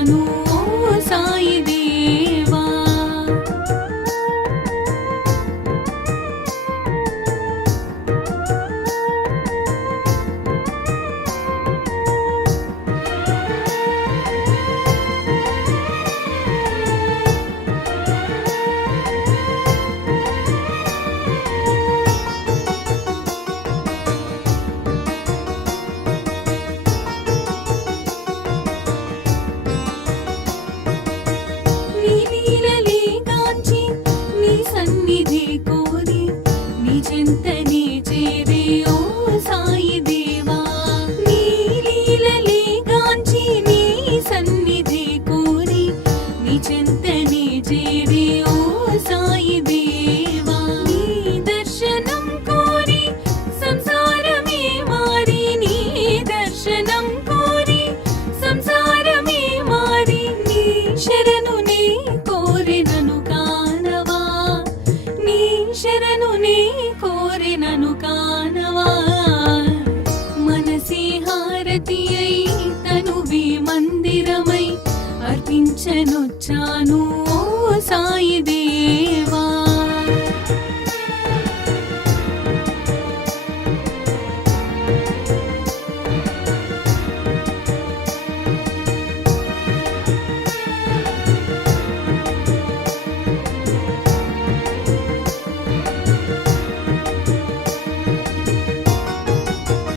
వచ్చాను ఓ సాయి దేవా. నీ లీలలే గాంచి నీ సన్నిధి కోరి నీ చింతనే చేరే ఓ సాయి దేవా. నీ లీలలే గాంచి నీ సన్నిధి కోరి నీ చింతనే చేరే ఓ సాయి దేవా. నీ దర్శనం కోరి సంసారమే మారి నీ దర్శనం కోరి సంసారమే మారి నీ శరణు నీ కోరినను కానవా. నీ శరణు నీ కోరినను కానవా. మనసే హారతి అయి తనువే మందిరమై అర్పించనొచ్చాను ఓ సాయి దేవా.